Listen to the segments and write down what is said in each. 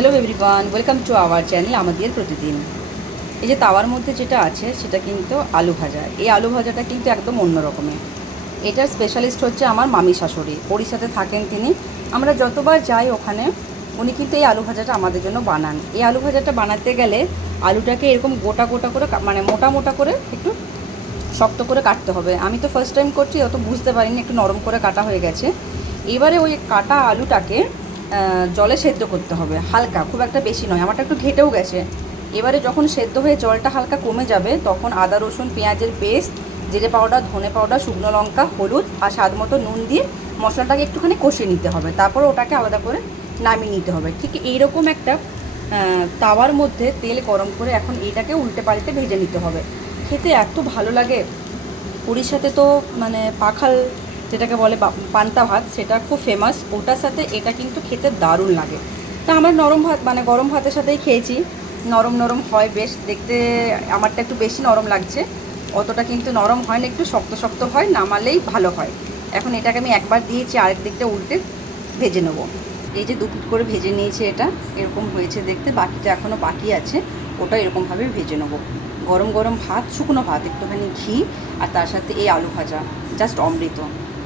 Hello everyone, welcome to our channel আমাদের প্রতিদিন। এই যে তাওয়ার মধ্যে যেটা আছে সেটা কিন্তু আলু ভাজা। এই আলু ভাজাটা কিন্তু একদম অন্য রকমের। এটার স্পেশালিস্ট হচ্ছে আমার মামি শাশুড়ি, ওড়িশাতে থাকেন তিনি। আমরা যতবার যাই ওখানে উনি কিন্তু এই আলু ভাজাটা আমাদের জন্য বানান। এই আলু ভাজাটা বানাতে গেলে আলুটাকে এরকম গোটা গোটা করে মানে মোটা মোটা করে একটু শক্ত করে কাটতে হবে। আমি তো ফার্স্ট টাইম করছি, অত বুঝতে পারিনি, একটু নরম করে কাটা হয়ে গেছে। এবারে ওই কাটা আলুটাকে জলে সেদ্ধ করতে হবে হালকা, খুব একটা বেশি নয়, আমারটা একটু ঘেটেও গেছে। এবারে যখন সেদ্ধ হয়ে জলটা হালকা কমে যাবে তখন আদা রসুন পেঁয়াজের পেস্ট, জিরে পাউডার, ধনে পাউডার, শুকনো লঙ্কা, হলুদ আর স্বাদ মতো নুন দিয়ে মশলাটাকে একটুখানি কষিয়ে নিতে হবে। তারপর ওটাকে আলাদা করে নামিয়ে নিতে হবে। ঠিক এইরকম একটা তাওয়ার মধ্যে তেল গরম করে এখন এইটাকে উল্টে পাল্টে ভেজে নিতে হবে। খেতে এত ভালো লাগে। উড়িষ্যাতে তো মানে পাখাল যেটাকে বলে পান্তা ভাত, সেটা খুব ফেমাস। ওটার সাথে এটা কিন্তু খেতে দারুণ লাগে। তা আমার নরম ভাত মানে গরম ভাতের সাথেই খেয়েছি। নরম নরম হয় বেশ দেখতে। আমারটা একটু বেশি নরম লাগছে, অতটা কিন্তু নরম হয় না, একটু শক্ত শক্ত হয়, নামালেই ভালো হয়। এখন এটাকে আমি একবার দিয়েছি, আরেক দিকটা উল্টে ভেজে নেবো। এই যে দুপিট করে ভেজে নিয়েছি, এটা এরকম হয়েছে দেখতে। বাকিটা এখনও বাকি আছে, ওটা এরকমভাবে ভেজে নেবো। গরম গরম ভাত, শুকনো ভাত, একটুখানি ঘি আর তার সাথে এই আলু ভাজা, জাস্ট অমৃত।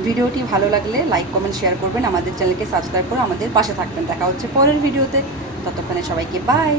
ভিডিওটি ভালো লাগলে লাইক কমেন্ট শেয়ার করবেন, আমাদের চ্যানেলকে সাবস্ক্রাইব করে আমাদের পাশে থাকবেন। দেখা হচ্ছে পরের ভিডিওতে। ততক্ষণে সবাইকে বাই।